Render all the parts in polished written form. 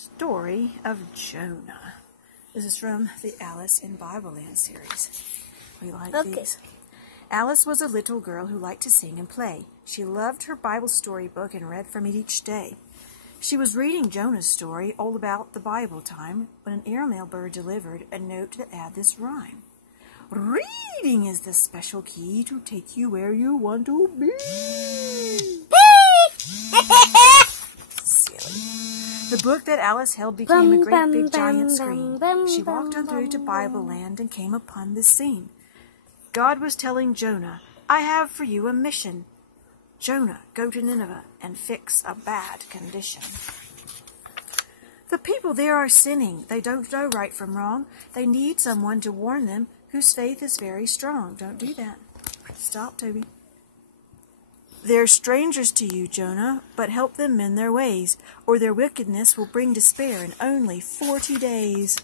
Story of Jonah. This is from the Alice in Bibleland series. We like these. Alice was a little girl who liked to sing and play. She loved her Bible storybook and read from it each day. She was reading Jonah's story all about the Bible time when an airmail bird delivered a note that had this rhyme. Reading is the special key to take you where you want to be. Silly. The book that Alice held became a great big giant screen. She walked on through to Bibleland and came upon this scene. God was telling Jonah, "I have for you a mission. Jonah, go to Nineveh and fix a bad condition." The people there are sinning. They don't know right from wrong. They need someone to warn them whose faith is very strong. Don't do that. Stop, Toby. They're strangers to you, Jonah, but help them mend their ways, or their wickedness will bring despair in only 40 days.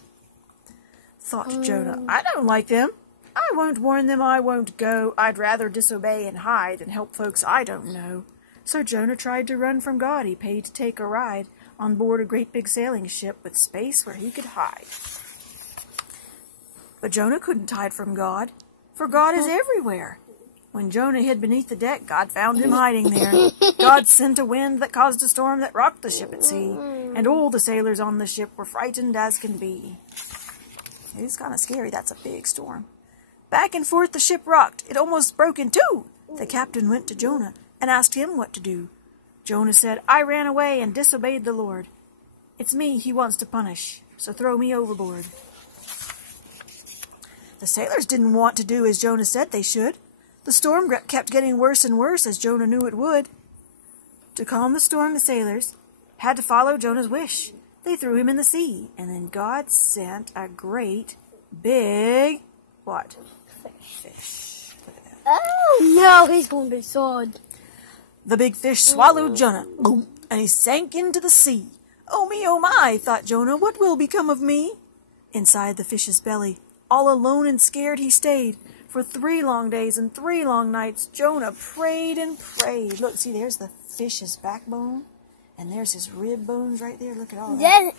Thought Jonah, I don't like them. I won't warn them, I won't go. I'd rather disobey and hide than help folks I don't know. So Jonah tried to run from God. He paid to take a ride on board a great big sailing ship with space where he could hide. But Jonah couldn't hide from God, for God is everywhere. When Jonah hid beneath the deck, God found him hiding there. God sent a wind that caused a storm that rocked the ship at sea, and all the sailors on the ship were frightened as can be. It's kind of scary. That's a big storm. Back and forth the ship rocked. It almost broke in two. The captain went to Jonah and asked him what to do. Jonah said, I ran away and disobeyed the Lord. It's me he wants to punish, so throw me overboard. The sailors didn't want to do as Jonah said they should. The storm kept getting worse and worse, as Jonah knew it would. To calm the storm, the sailors had to follow Jonah's wish. They threw him in the sea, and then God sent a great, big, what? Fish. Look at that. Oh, no, he's going to be swallowed. The big fish swallowed Jonah, and he sank into the sea. Oh me, oh my, thought Jonah, what will become of me? Inside the fish's belly, all alone and scared, he stayed. For 3 long days and 3 long nights, Jonah prayed and prayed. Look, see, there's the fish's backbone, and there's his rib bones right there. Look at all that.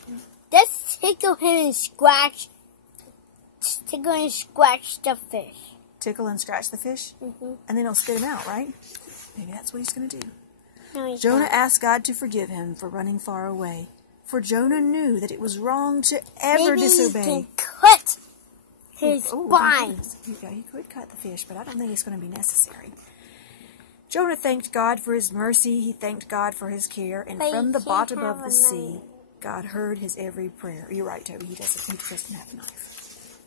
Let's tickle him and scratch. Tickle and scratch the fish. Tickle and scratch the fish? Mm-hmm. And then he'll spit him out, right? Maybe that's what he's going to do. No, Jonah asked God to forgive him for running far away, for Jonah knew that it was wrong to ever disobey. Maybe he can cut his spine. Yeah, he could cut the fish, but I don't think it's going to be necessary. Jonah thanked God for his mercy. He thanked God for his care. And from the bottom of the sea, God heard his every prayer. You're right, Toby. He doesn't have a knife.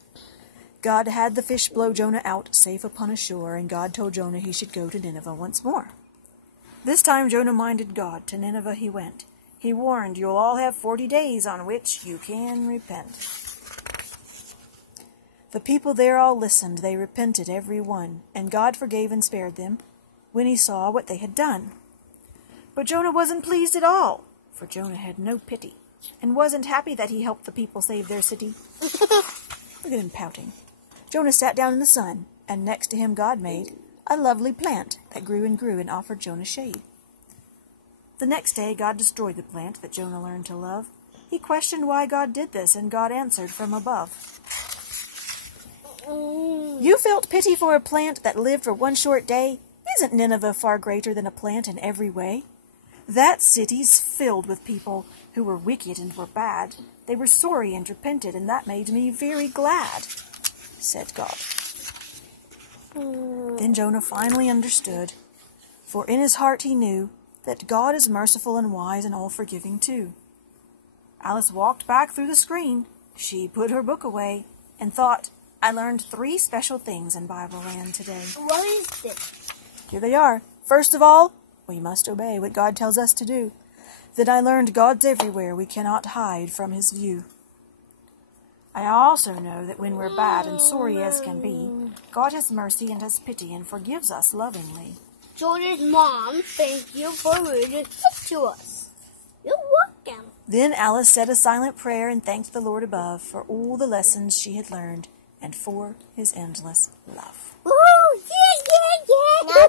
God had the fish blow Jonah out safe upon a shore, and God told Jonah he should go to Nineveh once more. This time Jonah minded God. To Nineveh he went. He warned, you'll all have 40 days on which you can repent. The people there all listened. They repented, every one, and God forgave and spared them when he saw what they had done. But Jonah wasn't pleased at all, for Jonah had no pity, and wasn't happy that he helped the people save their city. Look at him pouting. Jonah sat down in the sun, and next to him God made a lovely plant that grew and offered Jonah shade. The next day God destroyed the plant that Jonah learned to love. He questioned why God did this, and God answered from above. You felt pity for a plant that lived for 1 short day? Isn't Nineveh far greater than a plant in every way? That city's filled with people who were wicked and were bad. They were sorry and repented, and that made me very glad, said God. Then Jonah finally understood, for in his heart he knew that God is merciful and wise and all-forgiving too. Alice walked back through the screen. She put her book away and thought, I learned 3 special things in Bibleland today. What is this? Here they are. First of all, we must obey what God tells us to do. Then I learned God's everywhere. We cannot hide from his view. I also know that when we're bad and sorry as can be, God has mercy and has pity and forgives us lovingly. Jonah's mom, thank you for reading this to us. You're welcome. Then Alice said a silent prayer and thanked the Lord above for all the lessons she had learned and for his endless love. Woo! Yeah, yeah, yeah!